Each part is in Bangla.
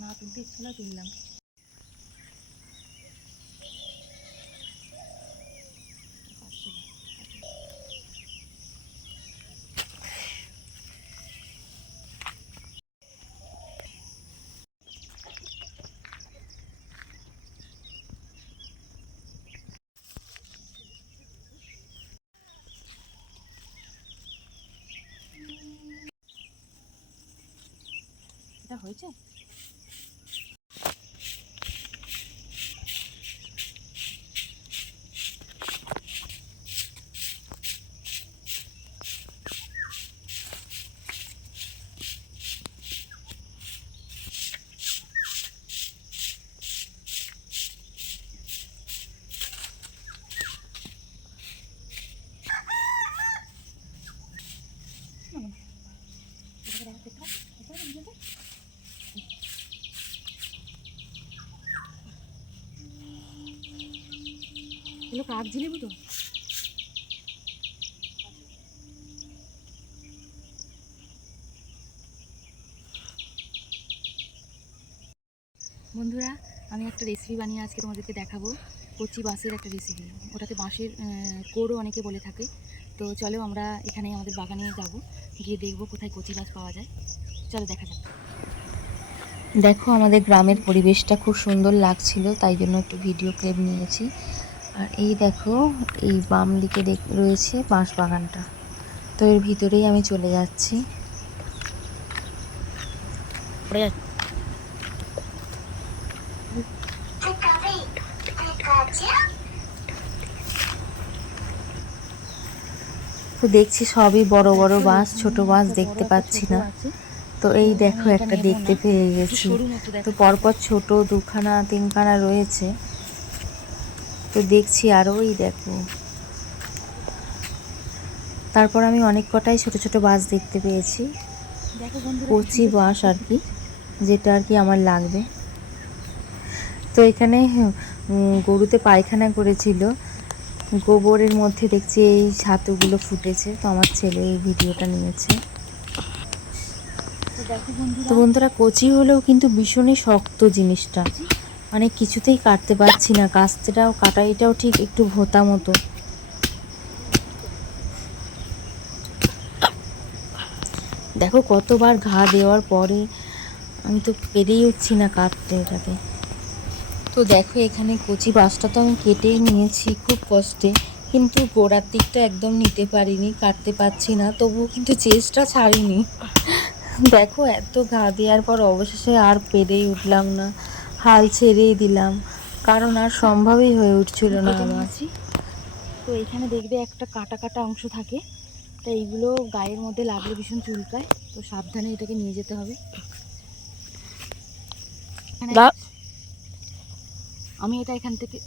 না তুলতে ইচ্ছে না তুললাম। এটা হয়েছে। এগুলো কাক জিলেবু তো। বন্ধুরা, আমি একটা রেসিপি বানিয়ে আজকে তোমাদেরকে দেখাবো। কচি বাঁশের একটা রেসিপি, ওটাকে বাঁশের কোড়ও অনেকে বলে থাকে। তো চলো আমরা এখানে আমাদের বাগানে যাব, গিয়ে দেখবো কোথায় কচি বাঁশ পাওয়া যায়। চলো দেখা যাক। দেখো আমাদের গ্রামের পরিবেশটা খুব সুন্দর লাগছিল, তাই জন্য একটু ভিডিও ক্লিপ নিয়েছি। আর এই দেখো, এই বাম দিকে রয়েছে বাঁশ বাগানটা। তো এর ভিতরেই আমি চলে যাচ্ছি। তো দেখছি সবই বড় বড় বাঁশ, ছোট বাঁশ দেখতে পাচ্ছি না। তো এই দেখো একটা দেখতে পেয়ে গেছি। তো পরপর ছোট দুখানা তিনখানা রয়েছে। তো দেখছি আরও, এই দেখো। তারপর আমি অনেক কটাই ছোট ছোট বাঁশ দেখতে পেয়েছি, কচি বাঁশ আর কি, যেটা আর কি আমার লাগবে। তো এখানে গরুতে পায়খানা করেছিল, গোবরের মধ্যে দেখছি এই ছাতুগুলো ফুটেছে। তো আমার ছেলে এই ভিডিওটা নিয়েছে। তো বন্ধুরা, কচি হলেও কিন্তু ভীষণই শক্ত জিনিসটা, মানে কিছুতেই কাটতে পারছি না। কাটাইটাও ঠিক একটু ভোতা মতো। দেখো কতবার ঘা দেওয়ার পরে আমি তো পেরেই উঠছি না কাটতে এটাকে। তো দেখো এখানে কচি বাঁশটা তো আমি কেটেই নিয়েছি খুব কষ্টে, কিন্তু গোড়ার দিকটা একদম নিতে পারিনি, কাটতে পারছি না। তবুও কিন্তু চেষ্টা ছাড়িনি। দেখো এত ঘা দেওয়ার পর অবশেষে আর পেরেই উঠলাম না, হাল ছেড়েই দিলাম, কারণ আর সম্ভবই হয়ে উঠছিল না আমার। তো এখানে দেখবে একটা কাটা কাটা অংশ থাকে, তো এইগুলো গায়ের মধ্যে লাগলে ভীষণ চুলকায়। তো সাবধানে এটাকে নিয়ে যেতে হবে। আমি এটা এখান থেকে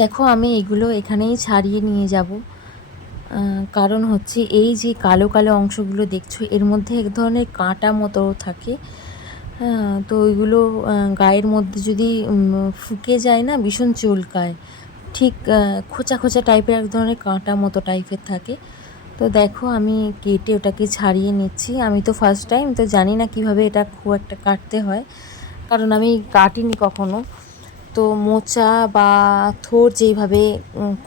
দেখো, আমি এগুলো এখানেই ছাড়িয়ে নিয়ে যাব। কারণ হচ্ছে এই যে কালো কালো অংশগুলো দেখছো, এর মধ্যে এক ধরনের কাঁটা মতো থাকে। তো ওইগুলো গায়ের মধ্যে যদি ফুকে যায় না, ভীষণ চুলকায়, ঠিক খোঁচা খোঁচা টাইপের, এক ধরনের কাঁটা মতো টাইপের থাকে। তো দেখো আমি কেটে ওটাকে ছাড়িয়ে নিচ্ছি। আমি তো ফার্স্ট টাইম, তো জানি না কিভাবে এটা খুব একটা কাটতে হয়, কারণ আমি কাটিনি কখনো। তো মোচা বা থোড় যেইভাবে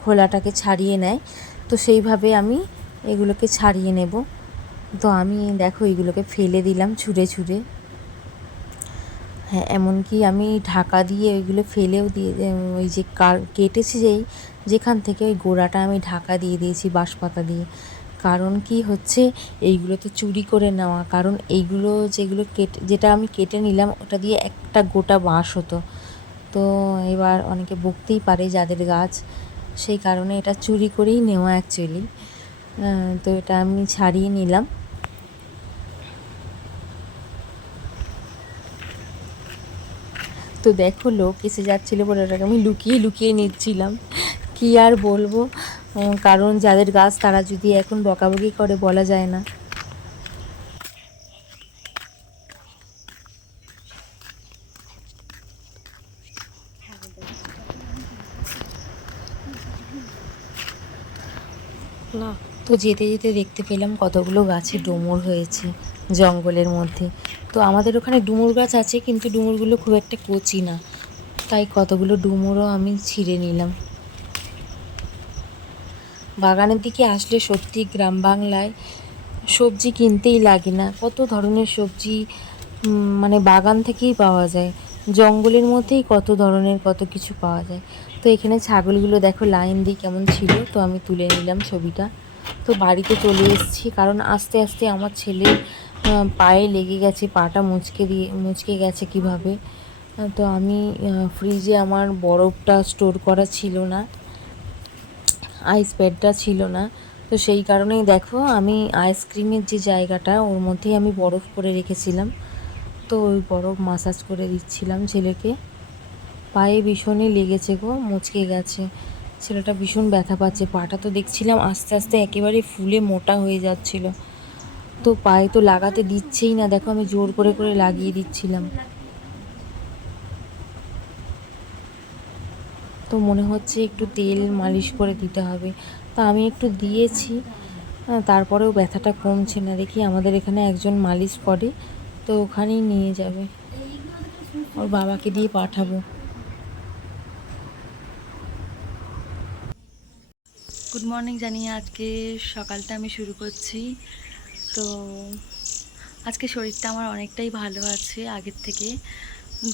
খোলাটাকে ছাড়িয়ে নেয়, তো সেইভাবে আমি এগুলোকে ছাড়িয়ে নেব। তো আমি দেখো এইগুলোকে ফেলে দিলাম ছুঁড়ে ছুঁড়ে। হ্যাঁ, এমনকি আমি ঢাকা দিয়ে ওইগুলো ফেলেও দিয়ে, ওই যে কেটেছি যেখান থেকে, ওই গোড়াটা আমি ঢাকা দিয়ে দিয়েছি বাঁশপাতা দিয়ে। কারণ কি হচ্ছে, এইগুলো তো চুরি করে নেওয়া, কারণ এইগুলো যেটা আমি কেটে নিলাম, ওটা দিয়ে একটা গোটা বাঁশ হতো। তো এবার অনেকে বকতেই পারে যাদের গাছ, সেই কারণে এটা চুরি করেই নেওয়া অ্যাকচুয়ালি। তো এটা আমি ছাড়িয়ে নিলাম। তো দেখো লোক এসে যাচ্ছিলো বলে ওটাকে আমি লুকিয়ে লুকিয়ে নিচ্ছিলাম। কি আর বলবো, কারণ যাদের গাছ তারা যদি এখন বকাবকি করে, বলা যায় না। না, তো যেতে যেতে দেখতে পেলাম কতগুলো গাছে ডুমুর হয়েছে জঙ্গলের মধ্যে। তো আমাদের ওখানে ডুমুর গাছ আছে, কিন্তু ডুমুরগুলো খুব একটা কচি না, তাই কতগুলো ডুমুরও আমি ছিঁড়ে নিলাম। বাগানের দিকে আসলে সত্যি গ্রাম বাংলায় সবজি কিনতেই লাগে না, কত ধরনের সবজি মানে বাগান থেকেই পাওয়া যায়। জঙ্গলের মধ্যেই কত ধরনের কত কিছু পাওয়া যায়। তো এখানে ছাগলগুলো দেখো লাইন দিয়ে কেমন ছিল, তো আমি তুলে নিলাম ছবিটা। তো বাড়িতে চলে এসেছি, কারণ আস্তে আস্তে আমার ছেলের পায়ে লেগে গেছে, পাটা মুচকে গেছে কিভাবে। তো আমি ফ্রিজে আমার বরফটা স্টোর করা ছিল না, আইস প্যাডটা ছিল না। তো সেই কারণেই দেখো আমি আইসক্রিমের যে জায়গাটা, ওর মধ্যেই আমি বরফ করে রেখেছিলাম। তো ওই বরফ মাসাজ করে দিচ্ছিলাম ছেলেকে। পায়ে ভীষণই লেগেছে গো, মুচকে গেছে, ছেলেটা ভীষণ ব্যথা পাচ্ছে। পাটা তো দেখছিলাম আস্তে আস্তে একেবারে ফুলে মোটা হয়ে যাচ্ছিল। তো পায়ে তো লাগাতে দিচ্ছেই না, দেখো আমি জোর করে করে লাগিয়ে দিচ্ছিলাম। তো মনে হচ্ছে একটু তেল মালিশ করে দিতে হবে। তো আমি একটু দিয়েছি, তারপরেও ব্যথাটা কমছে না। দেখি আমাদের এখানে একজন মালিশ করে, তো ওখানেই নিয়ে যাবে, ওর বাবাকে দিয়ে পাঠাবো। গুড মর্নিং জানিয়ে আজকে সকালটা আমি শুরু করছি। তো আজকে শরীরটা আমার অনেকটাই ভালো আছে আগের থেকে।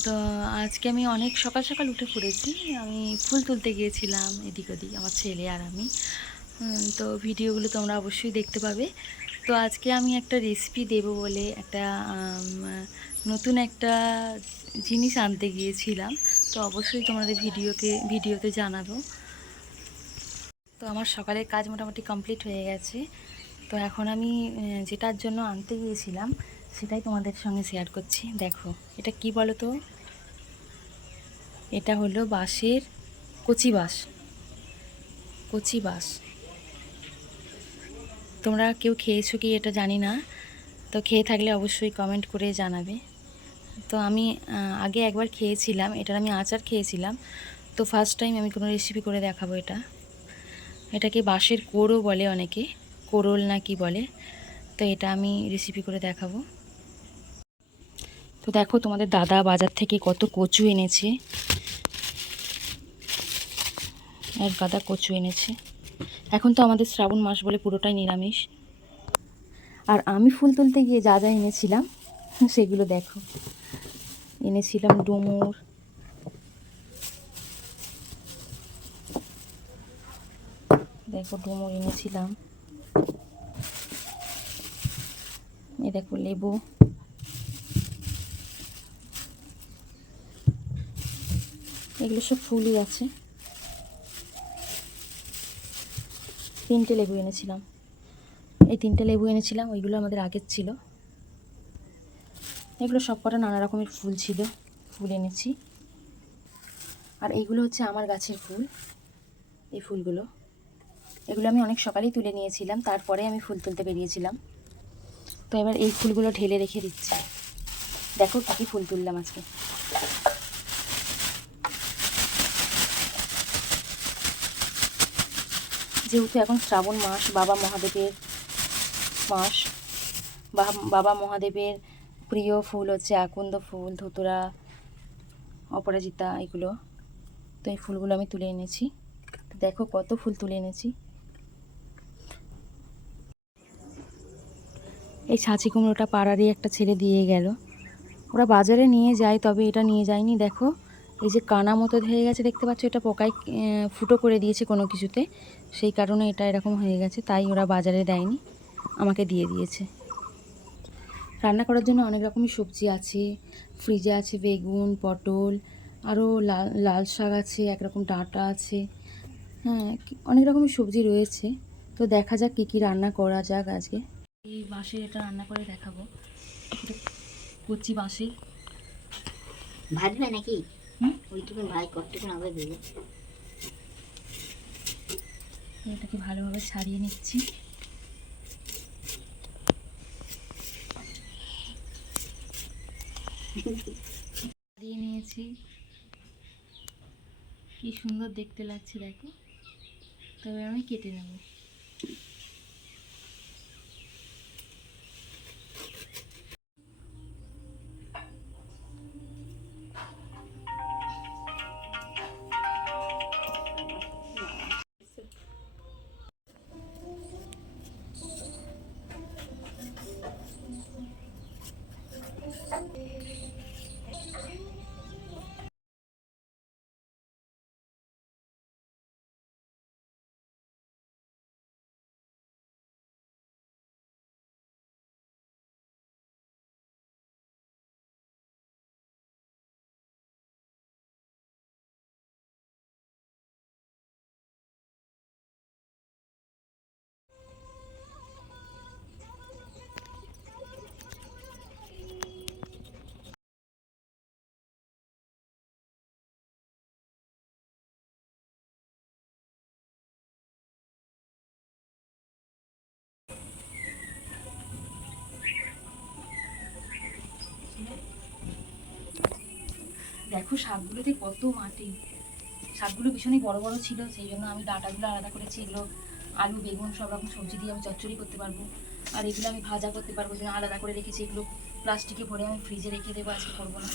তো আজকে আমি অনেক সকাল সকাল উঠে পড়েছি। আমি ফুল তুলতে গিয়েছিলাম এদিক ওদিক, আমার ছেলে আর আমি। তো ভিডিওগুলো তোমরা অবশ্যই দেখতে পাবে। তো আজকে আমি একটা রেসিপি দেব বলে একটা নতুন একটা জিনিস আনতে গিয়েছিলাম। তো অবশ্যই তোমাদের ভিডিওতে জানাবো। তো আমার সকালের কাজ মোটামুটি কমপ্লিট হয়ে গেছে। তো এখন আমি যেটার জন্য আনতে গিয়েছিলাম সেটাই তোমাদের সঙ্গে শেয়ার করছি। দেখো এটা কি বলো তো, এটা হলো বাঁশের কচি বাঁশ। কচি বাঁশ তোমরা কেউ খেয়েছো কি এটা জানি না, তো খেয়ে থাকলে অবশ্যই কমেন্ট করে জানাবে। তো আমি আগে একবার খেয়েছিলাম, এটার আমি আচার খেয়েছিলাম। তো ফার্স্ট টাইম আমি কোনো রেসিপি করে দেখাবো। এটাকে বাঁশের কোড়ও বলে অনেকে, কোরল না কি বলে। তো এটা আমি রেসিপি করে দেখাবো। তো দেখো তোমাদের দাদা বাজার থেকে কত কচু এনেছে, এক গাদা কচু এনেছে। এখন তো আমাদের শ্রাবণ মাস বলে পুরোটাই নিরামিষ। আর আমি ফুল তুলতে গিয়ে যা যা এনেছিলাম সেগুলো দেখো। এনেছিলাম ডুমুর, দেখো ডুমুর এনেছিলাম, এই দেখো লেবু, এগুলো সব ফুলই আছে। 3টে লেবু এনেছিলাম, এই 3টে লেবু এনেছিলাম, ওইগুলো আমাদের আগের ছিল। এগুলো সব কটা নানা রকমের ফুল ছিল, ফুল এনেছি। আর এইগুলো হচ্ছে আমার গাছের ফুল, এই ফুলগুলো, এগুলো আমি অনেক সকালেই তুলে নিয়েছিলাম, তারপরে আমি ফুল তুলতে বেরিয়েছিলাম। তো এবার এই ফুলগুলো ঢেলে রেখে দিচ্ছি। দেখো কী কী ফুল তুললাম আজকে। যেহেতু এখন শ্রাবণ মাস, বাবা মহাদেবের মাস, বাবা মহাদেবের প্রিয় ফুল হচ্ছে আকন্দ ফুল, ধুতুরা, অপরাজিতা, এগুলো। তো এই ফুলগুলো আমি তুলে এনেছি। দেখো কত ফুল তুলে এনেছি। এই ছাঁচি কুমড়োটা পাড়ারই একটা ছেলে দিয়ে গেল। ওরা বাজারে নিয়ে যায়, তবে এটা নিয়ে যায়নি। দেখো এই যে কানা মতো হয়ে গেছে, দেখতে পাচ্ছ? এটা পোকায় ফুটো করে দিয়েছে কোনো কিছুতে, সেই কারণে এটা এরকম হয়ে গেছে। তাই ওরা বাজারে দেয়নি, আমাকে দিয়ে দিয়েছে। রান্না করার জন্য অনেক রকমের সবজি আছে। ফ্রিজে আছে বেগুন, পটল, আরও লাল লাল শাক আছে, একরকম ডাঁটা আছে। হ্যাঁ, অনেক রকমের সবজি রয়েছে। তো দেখা যাক কী কী রান্না করা যাক আজকে। এই বাঁশের এটা রান্না করে দেখাবো। এটা কচি বাঁশের। ভাজবে নাকি? ওইটুকুন ভাই কতটুকুন হবে ভেবে এটাকে ভালোভাবে ছাড়িয়ে নিচ্ছি। ছাড়িয়ে নিয়েছি, কি সুন্দর দেখতে লাগছে দেখো। তবে আমি কেটে নেব। দেখো শাকগুলোতে কত মাটি। শাকগুলো ভীষণই বড় বড় ছিল, সেই জন্য আমি ডাঁটাগুলো আলাদা করেছি। এগুলো আলু, বেগুন, সব রকম সবজি দিয়ে আমি চচ্চড়ি করতে পারবো। আর এগুলো আমি ভাজা করতে পারবো, যেন আলাদা করে রেখেছি। এগুলো প্লাস্টিকে ভরে আমি ফ্রিজে রেখে দেবো, আজকে করবো না।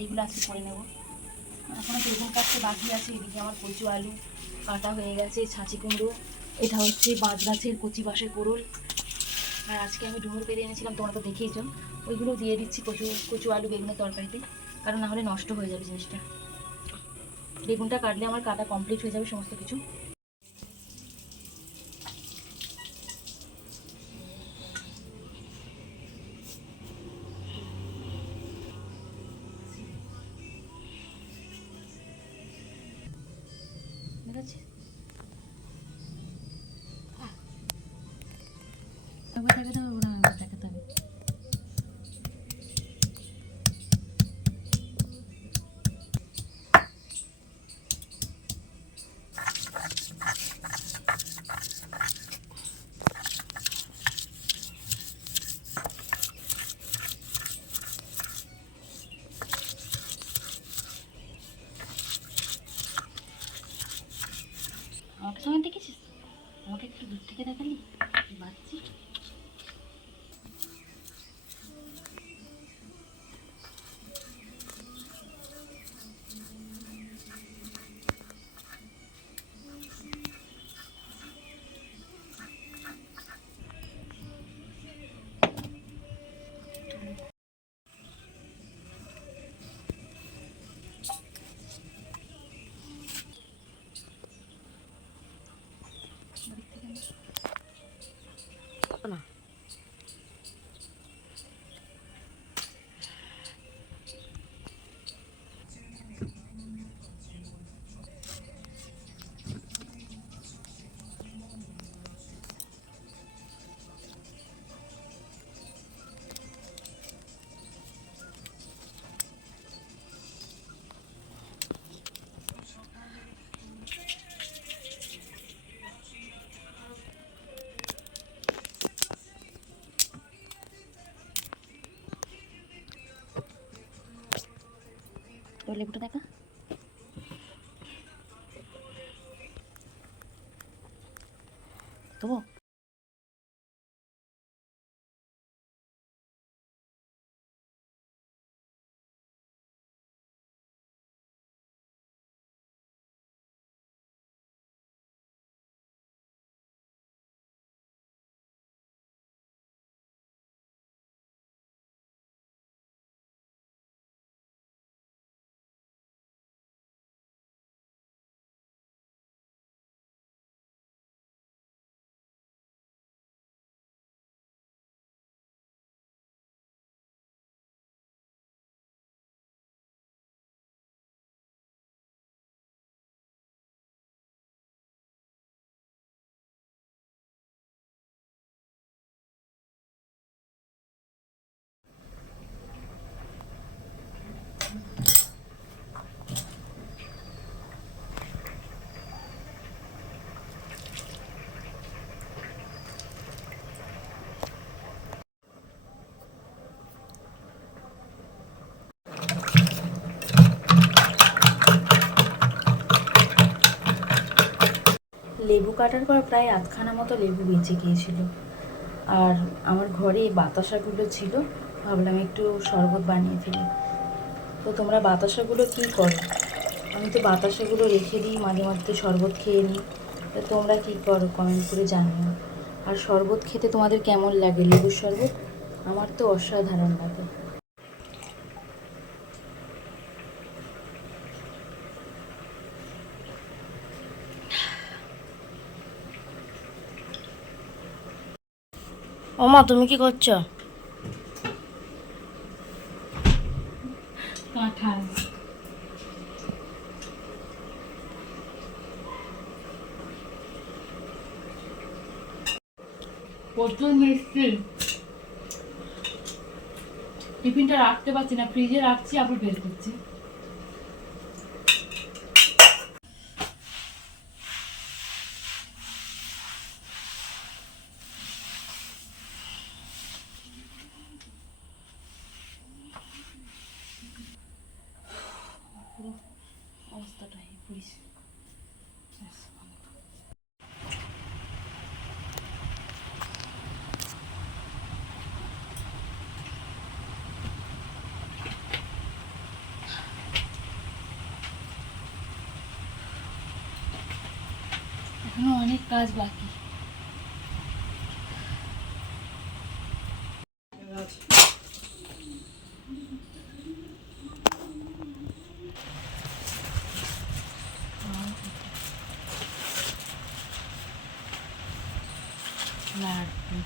এইগুলো আজকে করে নেবো। এখনও বেগুন কাটতে বাকি আছে। এদিকে আমার কচু আলু কাটা হয়ে গেছে। ছাঁচি কুমড়ো, এটা হচ্ছে বাঁশ গাছের কচি বাঁশের কোরল। আর আজকে আমি ডুমুর পেরে এনেছিলাম, তোমরা তো দেখেইছো। ওইগুলো দিয়ে দিচ্ছি কচু আলু বেগুনের তরকারিতে, কারণ নাহলে নষ্ট হয়ে যাবে জিনিসটা। বেগুনটা কাটলে আমার কাটা কমপ্লিট হয়ে যাবে সমস্ত কিছু। ঠিক আছে, দেখাতে হবে, ওরা দেখাতে হবে। আমাকে সঙ্গে দেখেছিস? আমাকে একটু দূর থেকে দেখালি বাচ্চি। তো লেবুটা দেখা। তো লেবু কাটার পর প্রায় আধখানা মতো লেবু বেঁচে গিয়েছিল। আর আমার ঘরে বাতাসাগুলো ছিল, ভাবলাম একটু শরবত বানিয়ে ফেলি। তো তোমরা বাতাসাগুলো কী করো? আমি তো বাতাসাগুলো রেখে দিই, মাঝে মধ্যে শরবত খেয়ে নিই। তো তোমরা কী করো কমেন্ট করে জানিও। আর শরবত খেতে তোমাদের কেমন লাগে, লেবুর শরবত? আমার তো অসাধারণ লাগে। ওমা, তুমি কি করছো? কাঁঠাল। প্রচুর মিষ্টি। টিফিনটা রাখতে পারছি না, ফ্রিজে রাখছি, আবার বের করছি। অবস্থাটাই পুলিশ। এখনো অনেক কাজ বাকি। লাড্ডু।